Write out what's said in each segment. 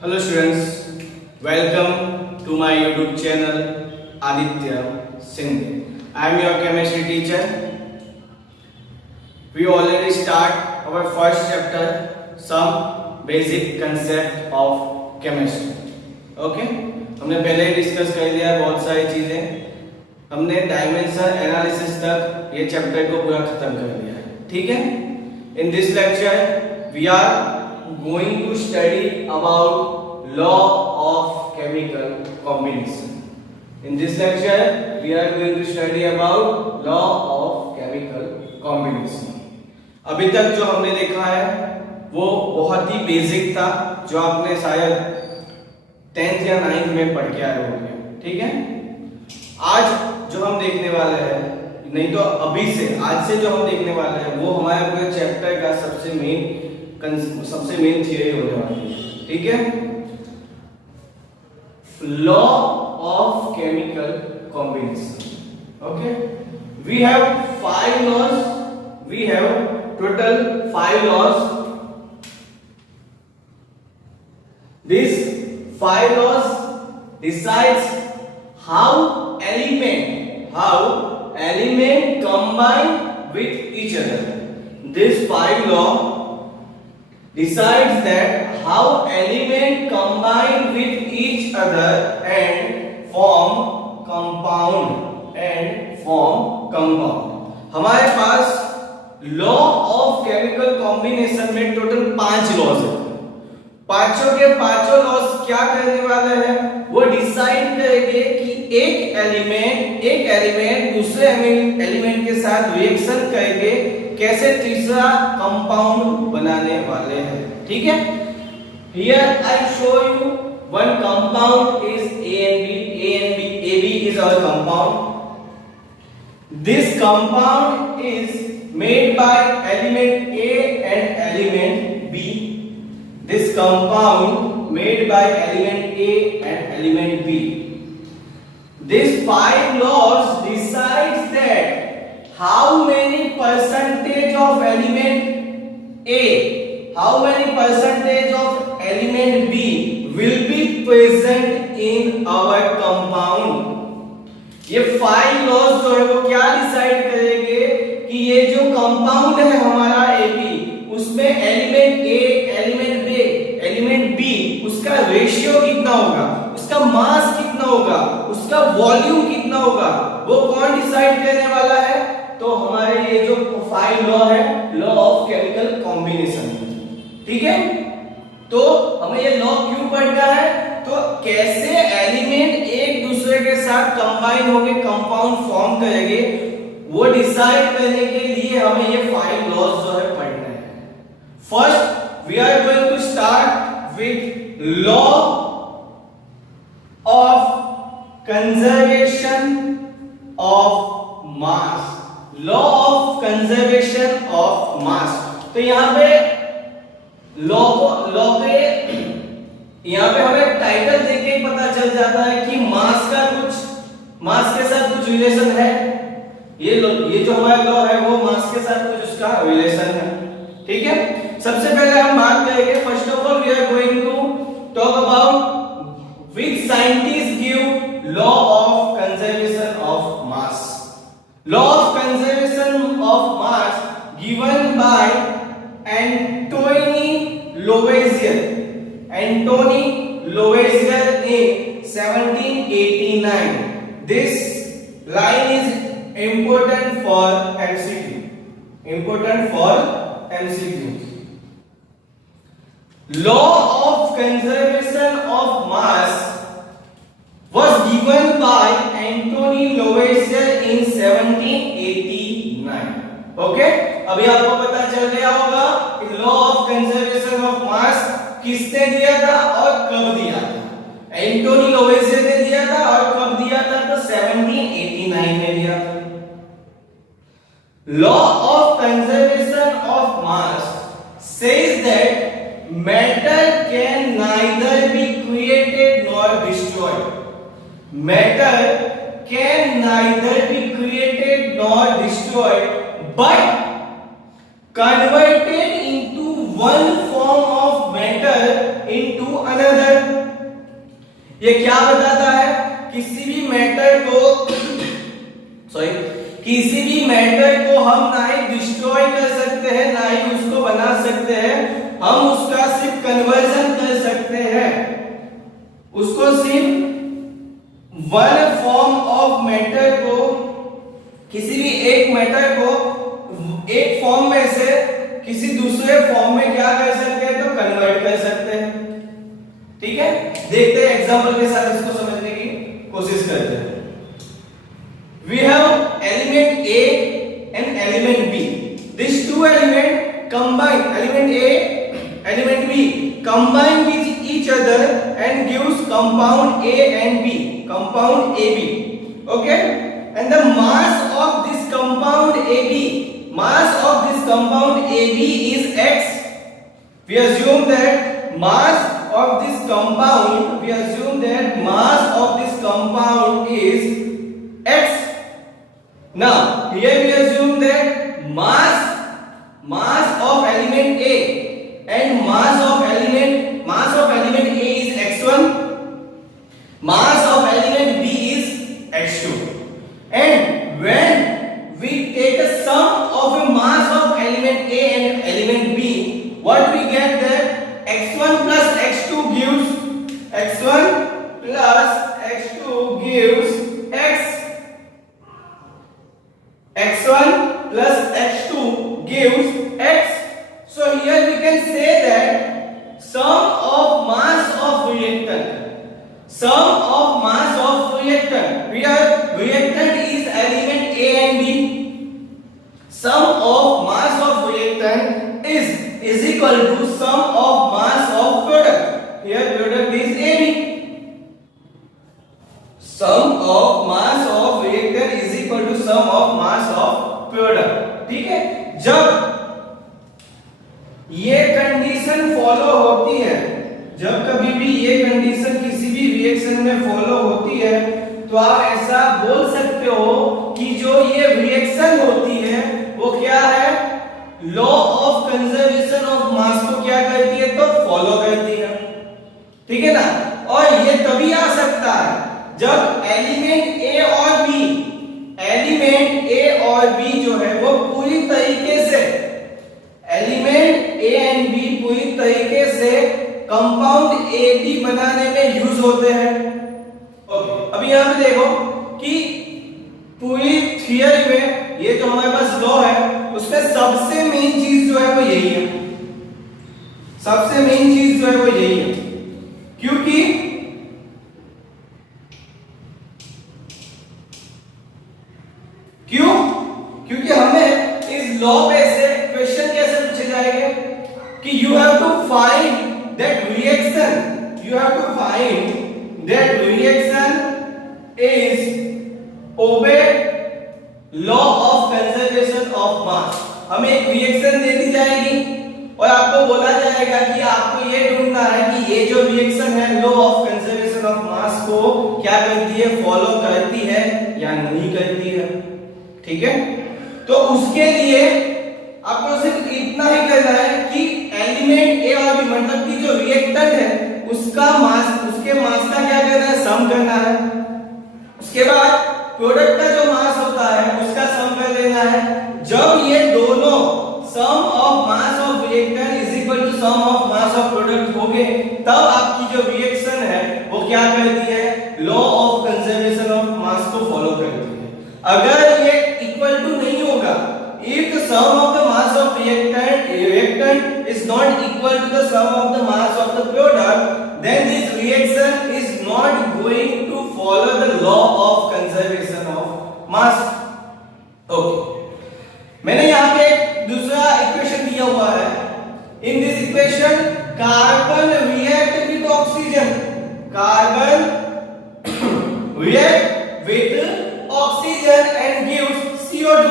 Hello students, welcome to my YouTube channel Aditya Singh. I am your chemistry teacher. We already start our first chapter, some basic concept of chemistry. Okay? हमने पहले ही discuss कर लिया है बहुत सारी चीजें. हमने डायमेंशन एनालिसिस तक ये चैप्टर को पूरा खत्म कर लिया है. ठीक है? In this lecture we are going to study about law of chemical combination. In this lecture we are going to study about law of chemical combination. अभी तक जो हमने देखा है वो बहुत ही बेसिक था, जो आपने शायद 10th या 9th में पढ़ के आए होंगे. ठीक है? आज जो हम देखने वाले हैं, नहीं तो अभी से आज से जो हम देखने वाले हैं वो हमारे पूरे चैप्टर का सबसे मेन थियरी होने वाली है. ठीक है? Law of chemical combination. Okay, we have 5 laws. We have total 5 laws. These 5 laws decides how element combine with each other. This 5 law decides that how element combine with each other and form compound. हमारे पास law of chemical combination में total 5 laws है. पांचों के पांचों laws क्या करने वाले हैं, वो डिसाइड करेंगे कि एक एलिमेंट दूसरे एलिमेंट के साथ रिएक्शन करके कैसे तीसरा कंपाउंड बनाने वाले हैं. ठीक है? Here I show you one compound is AB is our compound. This compound is made by element A and element B. This compound made by element A and element B. These 5 laws decides that how many percentage of element A, how many percentage of element B will be present in our compound. ये 5 laws जो है वो क्या decide करेंगे कि ये जो compound है हमारा AB, उसमें element A, element B, element B, उसका रेशियो कितना होगा, उसका मास कितना होगा, उसका वॉल्यूम कितना होगा, वो कौन डिसाइड करने वाला है. तो हमारे ये जो 5 लॉ है, लॉ ऑफ केमिकल कॉम्बिनेशन. ठीक है? तो हमें ये लॉ क्यों पढ़ना है, तो कैसे एलिमेंट एक दूसरे के साथ कंबाइन होकर कंपाउंड फॉर्म करेंगे, वो डिसाइड करने के लिए हमें ये 5 लॉज जो है पढ़ना है. First we are going to start with law of conservation of mass. Law of conservation of mass. तो यहां पे यहां पे हमें टाइटल देख के ही पता चल जाता है कि मास के साथ कुछ रिलेशन है. ये जो हमारा लॉ है वो मास के साथ कुछ उसका रिलेशन है. ठीक है? सबसे पहले हम बात करेंगे, first of all we are going to talk about which scientist give law of conservation of mass. Law of conservation of mass given by Antoine Lavoisier in 1789. This line is important for MCQ. Law of conservation of mass was given by Anthony Lavoisier in 1789. Okay? अभी आपको पता चल गया होगा कि law of conservation of मास किसने दिया था और कब दिया था. एंटोनी लोवेसियर ने दिया था और कब दिया था, तो 1789 में दिया था. Law of conservation of mass says that matter can neither be created nor destroyed. Matter can neither be created nor destroyed, but converted into one form of matter into another ये क्या बताता है? किसी भी मैटर को हम ना ही destroy कर सकते हैं ना ही उसको बना सकते हैं, हम उसका सिर्फ कन्वर्जन कर सकते हैं। उसको सिर्फ वन फॉर्म ऑफ मैटर को, किसी भी एक मैटर को एक फॉर्म में से किसी दूसरे फॉर्म में क्या कर सकते हैं? तो कन्वर्ट कर सकते हैं। ठीक है, देखते हैं एग्जांपल के साथ इसको समझने की कोशिश करते हैं। We have element A and element B. These two elements combine, element A, element B, combine with each other and gives compound A and B, compound AB. Okay? And the mass of this compound AB, mass of this compound AB is X. We assume that mass of this compound is X. Now here we assume that mass of element A and mass of element A is x1, mass of element B is x2, and when we take a sum of a mass of element A and element B, what we get? That x1 plus x2 gives x. x1 plus x2 gives x. So here we can say that sum of mass of reactant, reactant is element A and B. Sum of mass of reactant is equal to sum of mass of product. Here product is AB. Sum of mass of reactant is equal to sum of mass of product. ठीक है, जब ये condition follow होती है, जब कभी भी ये कंडीशन किसी भी रिएक्शन में फॉलो होती है, तो आप ऐसा बोल सकते हो कि जो ये रिएक्शन होती है वो क्या है? लॉ ऑफ कंजर्वेशन ऑफ मास को क्या करती है? तो फॉलो करती है। ठीक है ना? और ये तभी आ सकता है जब एलिमेंट ए और बी जो है वो पूरी तरीके से, एलिमेंट ए एंड बी पूरी तरीके से कंपाउंड ए बी बनाने में यूज होते हैं। ओके, अभी यहां पे देखो कि पूरी थियरी में ये जो हमारे पास लॉ है उसमें सबसे मेन चीज जो है वो यही है, सबसे मेन चीज जो है वो यही है। क्योंकि क्योंकि हमें इस लॉ पे से क्वेश्चन कैसे पूछे जाएंगे कि you have to find that reaction is obey law of conservation of mass। हमें एक रिएक्शन दे दी जाएगी और आपको बोला जाएगा कि आपको ये ढूंढना है कि ये जो रिएक्शन है लॉ ऑफ कंजर्वेशन ऑफ मास को क्या करती है? फॉलो करती है या नहीं करती है। ठीक है, तो उसके लिए आपको सिर्फ इतना ही करना है कि एलिमेंट ए और बी मतलब कि जो रिएक्टेंट है उसका मास, उसके मास का क्या करना है? सम करना है। उसके बाद प्रोडक्ट का जो मास होता है उसका सम कर लेना है। जब ये दोनों sum of mass of reactant is equal to sum of mass of product हो गए, तब आपकी जो रिएक्शन है वो क्या करती है? लॉ ऑफ कंजर्वेशन ऑफ मास को फॉलो करती है। अगर ये इक्वल टू नहीं होगा, if the sum of the mass of reactant is not equal to the sum of the mass of the product, then this reaction is not going to follow the law of conservation of mass। Okay, मैंने यहाँ पे एक दूसरा equation दिया हुआ है। In this equation, carbon react with oxygen, carbon react with oxygen and gives CO2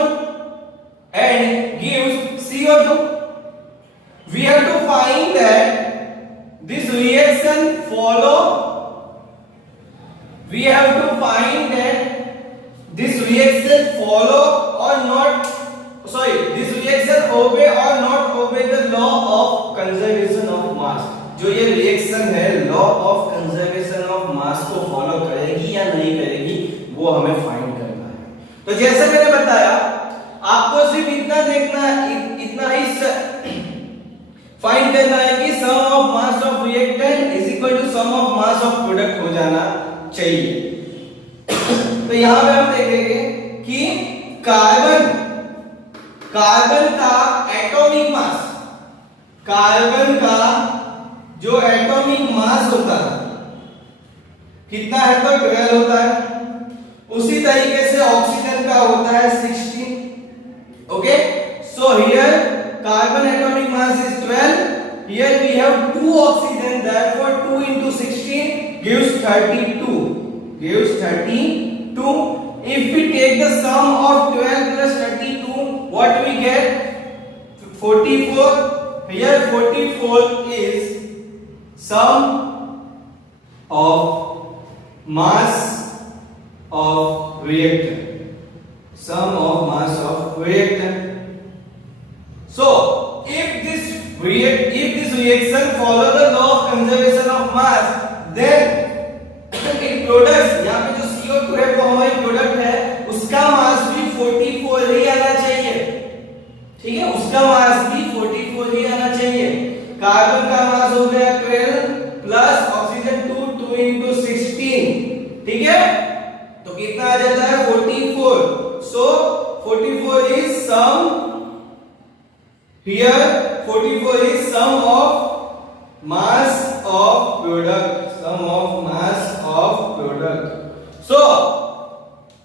and gives CO2. We have to find that this reaction follow, we have to find that this reaction follow or not, sorry, this reaction obey or not obey the law of conservation of mass। जो ये reaction है law law of conservation of मास को follow करेगी या नहीं करेगी, वो हमें फाइंड करना है। तो जैसे मैंने बताया, आपको सिर्फ इतना देखना, इतना ही फाइंड करना है कि sum of mass of reactant is equal to sum of mass of product हो जाना चाहिए। तो यहां पे हम देखेंगे कि कार्बन का एटॉमिक मास, कार्बन का जो एटॉमिक मास होता है कितना है, तो 12 होता है। उसी तरीके से ऑक्सीजन का होता है 16। Okay, so here carbon atomic mass is 12, here we have 2 oxygen, therefore 2 into 16 gives 32, gives 32. If we take the sum of 12 plus 32, what we get? 44. Here 44 is sum of mass of reactant, sum of mass of reactant. So if this reaction follow the law of conservation of mass, then it products, यहाँ पे जो CO2 है वो हमारी product है, उसका मास भी 44 ही आना चाहिए। ठीक है, उसका मास भी 44 ही आना चाहिए। कार्बन का मास हो गया 12 प्लस ऑक्सीजन 2 into 16। ठीक है, तो कितना आ जाता है 44। So 44 is sum, here 44 is sum of mass of product, sum of mass of product. So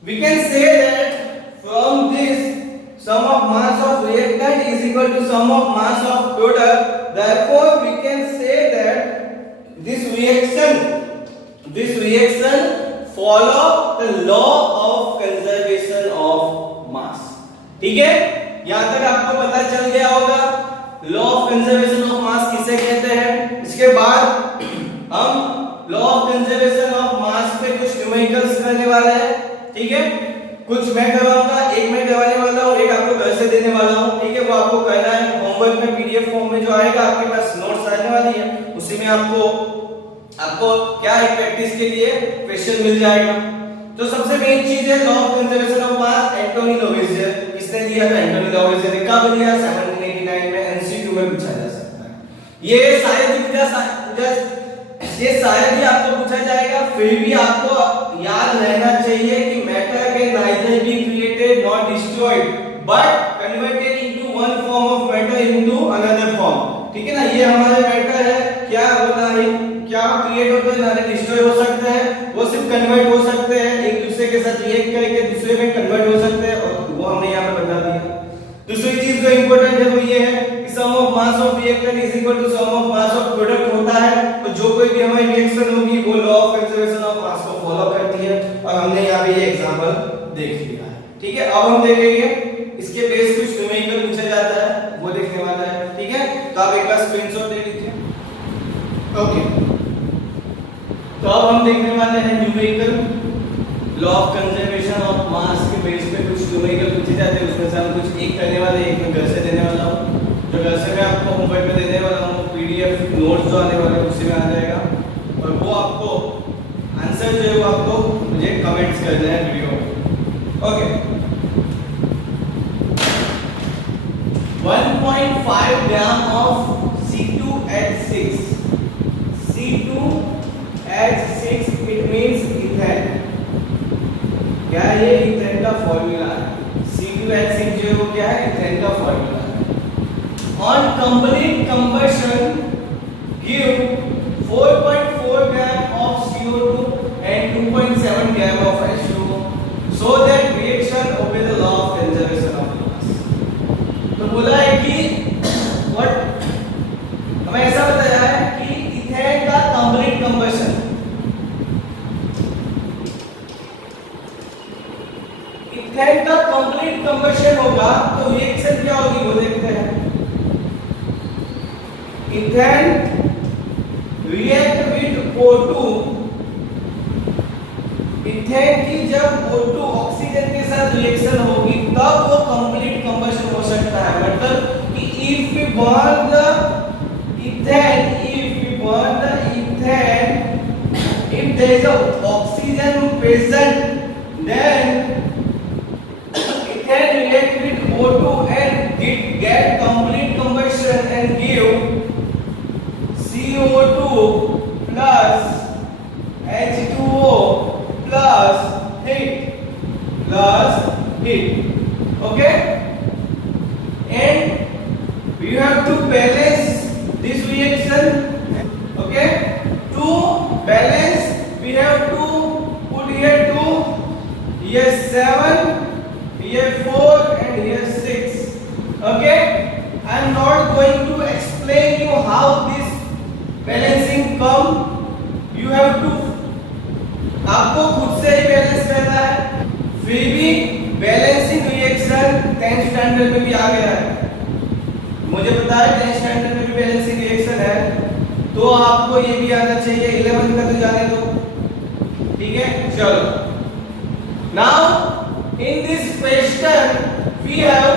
we can say that from this sum of mass of reactant is equal to sum of mass of product. Therefore we can say that this reaction follow the law of conservation of mass. ठीक है, यहां तक आपको पता चल गया होगा law of conservation of मास किसे कहते हैं। इसके बाद हम लॉ ऑफ कंजर्वेशन ऑफ मास पे कुछ न्यूमेरिकल्स करने वाले हैं। ठीक है, कुछ मैं करवाऊंगा, एक मैं करवाने वाला हूं, एक आपको घर से देने वाला हूं। ठीक है, वो आपको करना है होमवर्क में, पीडीएफ फॉर्म में जो आएगा आपके पास नोट्स आने वाली है, उसी में आपको क्या है, प्रैक्टिस के लिए क्वेश्चन मिल जाएगा। तो सबसे मेन चीज है law of conservation of mass, Antoine Lavoisier. किसने दिया था? एंटोनी लवेसियर ने। कब दिया? 1789 में। एमसीक्यू में पूछा जा सकता है ये, शायद ही आपको पूछा जाएगा, फिर भी आपको याद रहना चाहिए कि matter can neither be created not destroyed but converted into one form of matter into another form. ठीक है ना, ये हमारे मैटर है, क्या होता है, क्या क्रिएट होते हैं, ना डिस्ट्रॉय हो सकते हैं, वो सिर्फ कन्वर्ट हो सकते हैं, एक दूसरे के साथ रिएक्ट करके दूसरे में कन्वर्ट हो सकते हैं, और वो हमने यहां पे बता दिया। दूसरी चीज जो इंपॉर्टेंट है वो ये है कि sum of mass of reactant is equal to sum of mass of product होता है। तो जो कोई भी हमारी रिएक्शन होगी वो लॉ ऑफ कंजर्वेशन ऑफ मास को फॉलो करती है, और हमने यहां पे ये एग्जांपल देख लिया है। ठीक है, अब हम देखेंगे इसके बेस कुछ न्यूमेरिकल पूछा जाता है, वो देखने वाला है। ठीक है, तो आप एक बार स्क्रीनशॉट ले लीजिए। ओके, तो अब हम देखने वाले हैं numerical law of conservation of मास के बेस पे कुछ न्यूमेरिकल पूछे जाते हैं, उसमें से हम कुछ एक करने वाले हैं, एक मैं घर से देने वाला हूं। जो घर से मैं आपको होमवर्क पे देने वाला हूं, पीडीएफ नोट्स जो आने वाले हैं उसी में आ जाएगा, और वो आपको आंसर जो है वो आपको मुझे कमेंट्स करना है वीडियो में। Okay, 1.5 gram of C2H6, C2H6 it means ethane. क्या ये इथेन का फॉर्मूला है? C2H6 जो है वो क्या है? इथेन का फॉर्मूला है। On complete combustion give 4.4 gram of CO2 and 2.7 gram of H2O, so that reaction obey the law of conservation of mass। तो बोला है कि what हमें ऐसा बताया है कि इथेन का कंप्लीट कंबशन, इथेन का कंप्लीट कंबशन होगा तो रिएक्शन क्या होगी वो देखते हैं। Ethane react with O2, ethane की जब O2 ऑक्सीजन के साथ रिएक्शन होगी तब वो कंप्लीट कंबशन हो सकता है। मतलब कि if we burn the ethane there is a oxygen present, then ethane react with O2 and get complete combustion and give CO2 plus H2O plus heat. Okay, and we have to balance this reaction. Okay, to balance we have to put here 2, here 7, here 4 and here 6. Okay, I am not going to explain you how this balancing come. You have to, आपको खुद से ही balance करना है. फिर भी balancing reaction 10th standard में भी आ गया है, मुझे पता है 10th स्टैंडर्ड में भी बैलेंसिंग रिएक्शन है, तो आपको ये भी आना चाहिए. 11th का तो जाने दो, ठीक है. चलो, now in this question we have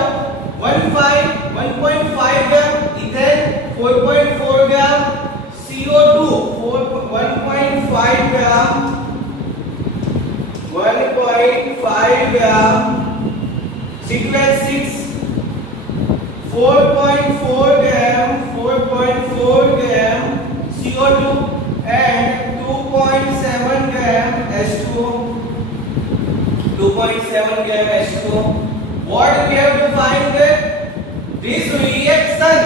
1.5 gram ethane, 4.4 gram CO2, 1.5 gram 1.5 gram C2H6, 4.4 gram CO2 and 2.7 gram H2O. 2.7 gram H2O. What we have to find that this reaction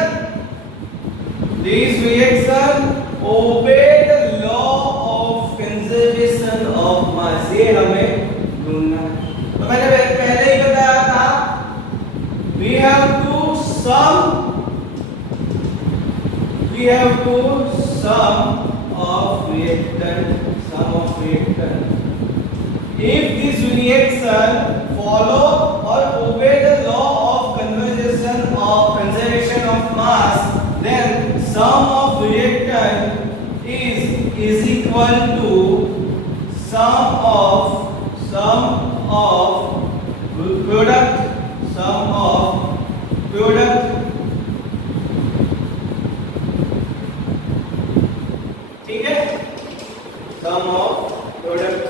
obey the law of conservation of mass. ये हमें ढूंढना है. तो मैंने पहले ही बताया था, we have to sum of reactant. If this reaction follow or obey the law of conservation of mass, then sum of reactant is equal to sum of product. ठीक है, sum of product.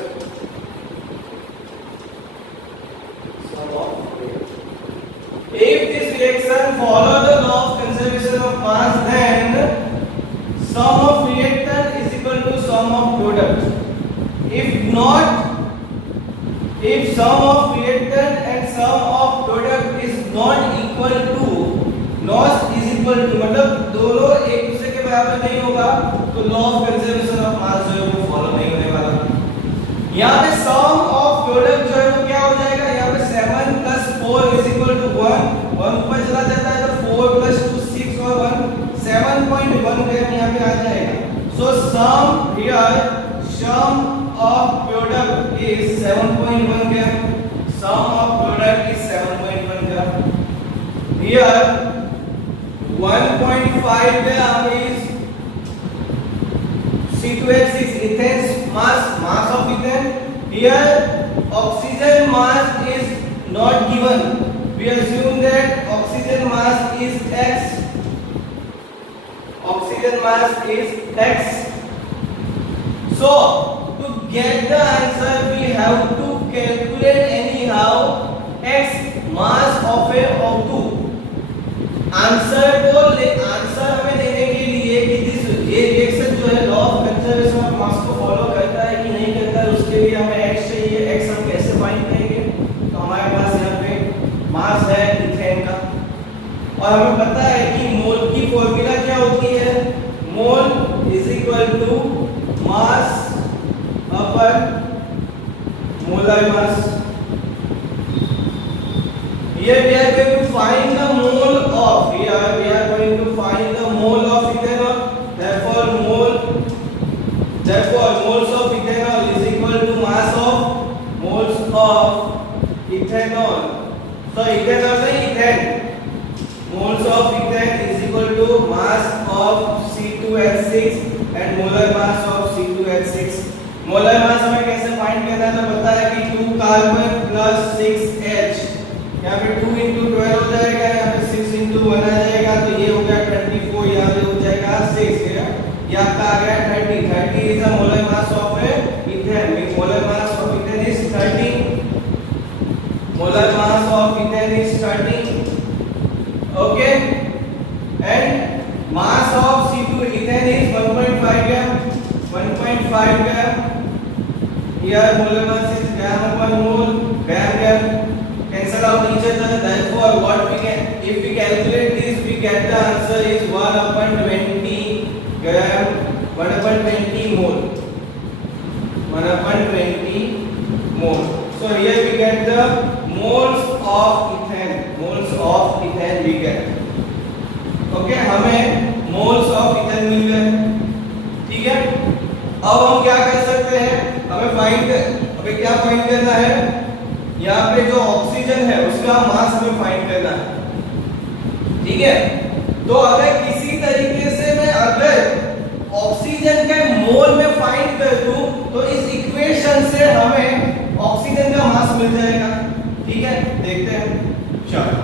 If this reaction follow the law of conservation of mass, then sum of reactant is equal to sum of product. If not, if sum of reactant and sum of product is not equal to, मतलब दोनों एक दूसरे के बराबर नहीं होगा, तो law of conservation of मास जो है वो फॉलो नहीं होने वाला. यहाँ पे सम ऑफ प्रोडक्ट जो है वो क्या हो जाएगा, यहाँ पे 7 plus 4 is equal to 1. 1 ऊपर चला जाता है तो 4 plus 2 6 और 1 7.1 ग्राम यहाँ पे आ जाएगा. So sum here, sum of product is 7.1 gram. Sum of product is 7.1 gram. Here 1.5 gram is C2H6 ethane's mass of ethane. Here oxygen mass is not given. We assume that oxygen mass is X. Oxygen mass is X. So to get the answer we have to calculate anyhow X mass of a O2. Answer हमें देने के लिए कि ये reaction जो है law of conservation of मास को follow करता है कि नहीं करता है, उसके लिए हमें x चाहिए. x हम कैसे फाइंड करेंगे, तो हमारे पास यहाँ पे मास है इथेन का, और हमें पता है कि मोल की फॉर्मूला क्या होती है, mole is equal to mass upon molar mass. Here we are going to find the mole of, here we are going to find the mole of ethanol. Therefore moles of ethanol is equal to mass of moles of ethanol. So ethanol नहीं ethane. Moles of ethane is equal to mass of C2H6 and molar mass of C2H6. Molar mass हमें कैसे find करना है, तो पता है कि 2 carbon plus 6H, यहाँ पे 2 into 12 हो जाएगा, यहाँ पे 6 into 1 आ जाएगा, तो ये हो गया 24, यहाँ पे हो जाएगा 6, या आपका आ गया 30. 30 is the molar mass of a 0.5 gram. Here molar mass is gram upon mole. Gram cancel out each other. Therefore, what we can, if we calculate this, we get the answer is 1 upon 20 gram, 1 upon 20 mole. 1 upon 20 mole. So here we get the moles of ethane. Moles of ethane we get. Okay हमें moles of ethane मिल गए. ठीक है, अब हम क्या कर सकते हैं, हमें अबे क्या फाइंड करना है, यहाँ पे जो ऑक्सीजन है उसका मास हमें फाइंड करना है. ठीक है, तो अगर किसी तरीके से मैं अगर ऑक्सीजन के मोल में फाइंड कर दूं तो इस इक्वेशन से हमें ऑक्सीजन का मास मिल जाएगा. ठीक है, देखते हैं. चलो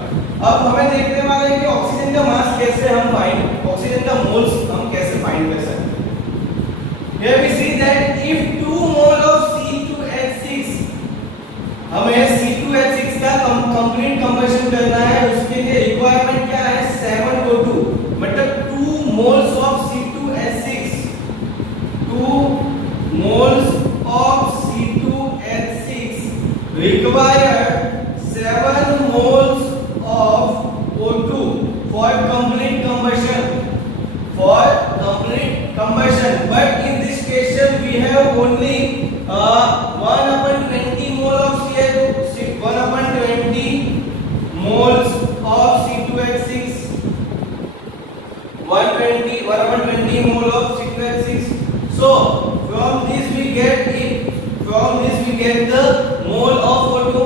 अब हमें देखने वाले हैं कि ऑक्सीजन का मास कैसे हम फाइंड, ऑक्सीजन का मोल्स हम कैसे फाइंड कर सकते हैं. Here we see that if 2 mole of C2H6, हमें C2H6 का कंप्लीट कंबशन करना है, उसके लिए रिक्वायरमेंट क्या है 7O2, मतलब 2 moles of C2H6, 2 moles of C2H6 require 7 moles of O2 for complete combustion. But in this question we have only 1 upon 20 mole of CO2, 1 upon 20 moles of C2H6, 1 upon 20 mole of C2H6. So from this we get the mole of O2.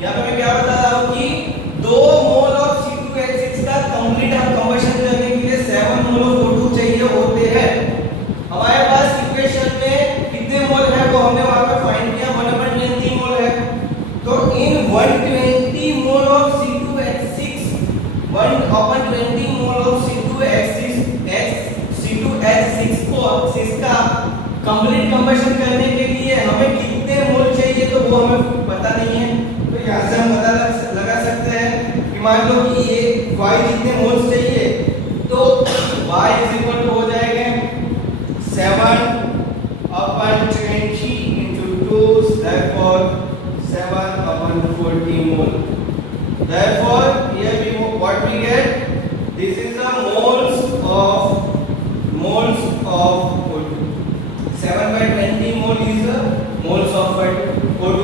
यहाँ पे मैं क्या बता रहा हूँ कि 2 mole of C2H6 का complete combustion करने के लिए 7 मोल ऑफ O2 चाहिए होते हैं. हमारे पास इक्वेशन में कितने मोल है वो हमने वहां पे फाइंड किया, 1/20 मोल है. तो इन 120 mole of C2H6, 1/20 mole of C2H6 को इसका कंप्लीट कंबशन करने के लिए हमें कितने मोल चाहिए तो वो हमें पता नहीं है. तो यहाँ से हम पता लगा सकते हैं कि मान लो कि ये y जितने मोल्स चाहिए तो y इज इक्वल टू हो जाएगा 7 upon 20 into 2, therefore 7 upon 40 mole. Therefore here what we get, this is the moles of O2. 7/20 mole is the moles of O2.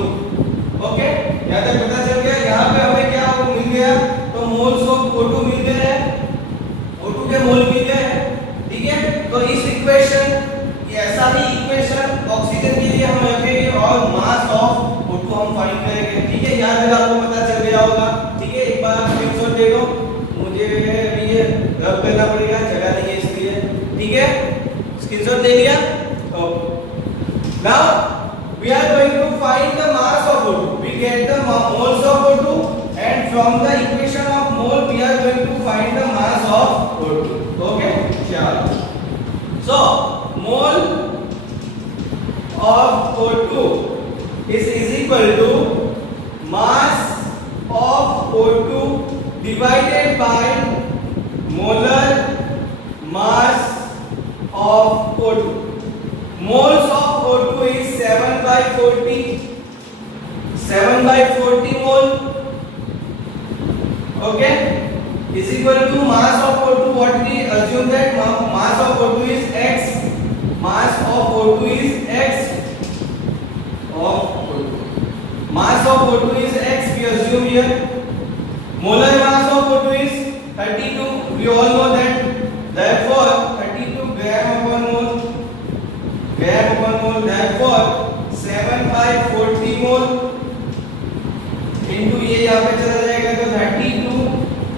Okay, यहाँ तक पता चल गया. यहाँ पे हमें क्या मिल गया, तो मोल्स ऑफ O2 मिल गए हैं, O2 के मोल मिल गए हैं. ठीक है, तो इस इक्वेशन, ऐसा ही इक्वेशन ऑक्सीजन के लिए हम रखेंगे और मास ऑफ O2 हम फाइंड करेंगे. ठीक है, यहाँ तक आपको पता चल गया होगा. ठीक है, एक बार आप स्क्रीनशॉट दे दो, मुझे ये रब करना पड़ेगा, जगह नहीं है इसलिए. ठीक है, स्क्रीनशॉट दे दिया. Okay, now we are going to find the mass of O2. We get the moles of O2 and from the equation of mole we are going to find the mass of O2. Okay, chalo. So mole of O2 is equal to mass of O2 divided by molar mass of O2. Moles of O2 is 7/40 mole. Okay, is equal to mass of O2. What we assume that mass of O2 is x. Mass of O2 is x. Mass of O2 is x. We assume here. Molar mass of O2 is 32. We all know that. Therefore, 32 gram upon mole. Therefore 7/40 mole into ये यहाँ पे चला जाएगा तो 32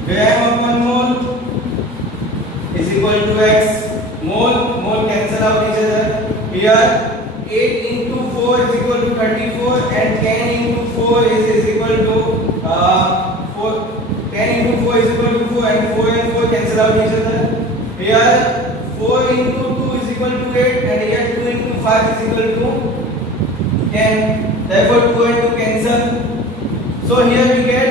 gram upon mole is equal to x. Mole cancel out each other. Here 8 into 4 is equal to 34 and 10 into 4 is equal to 4. 10 into 4 is equal to 4 and 4 and 4 cancel out each other. Here 4 into 2 is equal to 8 and here 2 into 5 is equal to 10. Therefore 2 and 2 cancel. So here we get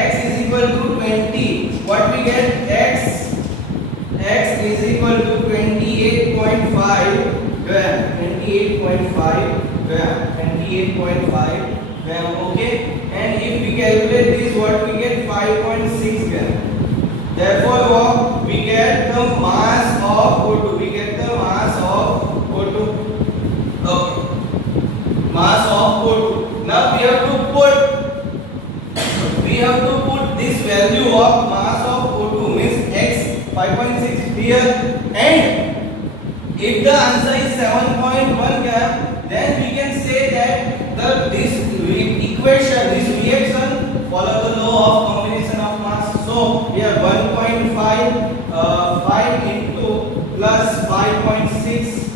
x is equal to 20. What we get? X is equal to 28.5 gram. 28.5 gram, 28.5 gram. Okay, and if we calculate this, what we get? 5.6 gram. Therefore what we get? The mass of O2. We get the mass of O2. Okay, mass of O2. Now we have to put this value of mass of O2 means x 5.6 here, and if the answer is 7.1 gram, then we can say that this equation, this reaction follow the law of combination of mass. So we have 1.5 5 into plus 5.6,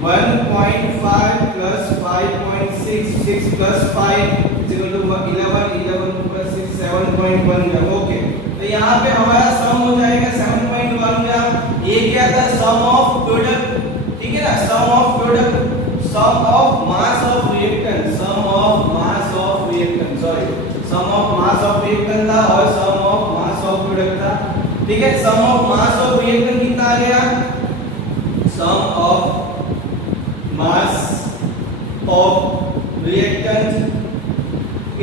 1.5 plus 5.6, 6 plus 5 is equal to 11, 11 plus 6 7.1 gram. Okay, तो यहाँ पे हमारा सम हो जाएगा 7.1 ग्राम. ये क्या था? Sum of product. ठीक है ना, sum of product, sum of mass of reactant, sum of mass of reactant, sorry, sum of mass of reactant था और sum of mass of product था. ठीक है, sum of mass of reactant कितना आ गया? सम ऑफ mass of reactant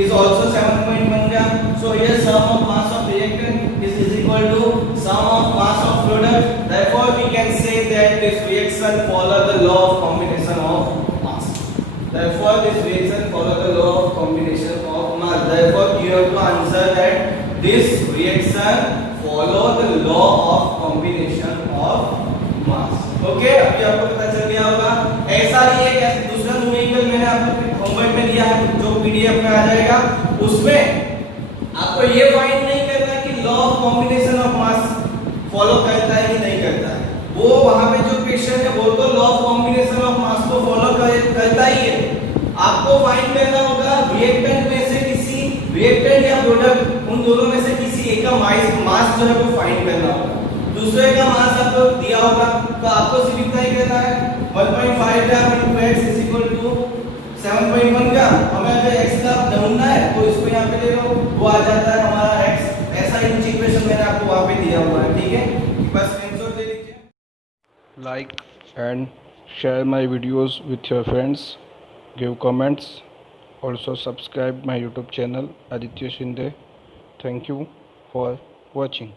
is also 7.1 gram. So here sum of mass of reactant is equal to sum of mass of product. Therefore we can say that this reaction follow the law of combination of mass. Therefore this reaction follow the law of combination of mass. Therefore you have to answer that this reaction follow the law of combination of mass. Okay, अभी आपको पता चल गया होगा. ऐसा ही एक दूसरा numerical मैंने आपको होमवर्क में दिया है, जो पीडीएफ में आ जाएगा. उसमें आपको ये फाइंड नहीं करना कि law of combination of mass follow करता है कि नहीं करता है. वो वहां पे जो क्वेश्चन है वो तो law of combination of mass को फॉलो करता ही है. आपको फाइंड करना होगा रिएक्टेंट में से किसी, रिएक्टेंट या प्रोडक्ट, उन दोनों में से किसी एक का मास जो है वो फाइंड करना होगा. दूसरे का मास आपको दिया होगा, तो आपको सिर्फ इतना ही करना है 1.5 ग्राम into x is equal to 7.1 ग्राम. हमें अगर x का ढूंढना है तो इसको यहाँ पे ले लो, वो आ जाता है हमारा x. ऐसा ही इक्वेशन मैंने आपको वहाँ पे दिया हुआ है. ठीक है, बस स्क्रीनशॉट ले लीजिए. Like and share my videos with your friends. Give comments. Also subscribe my YouTube channel Aditya Shinde. Thank you for watching.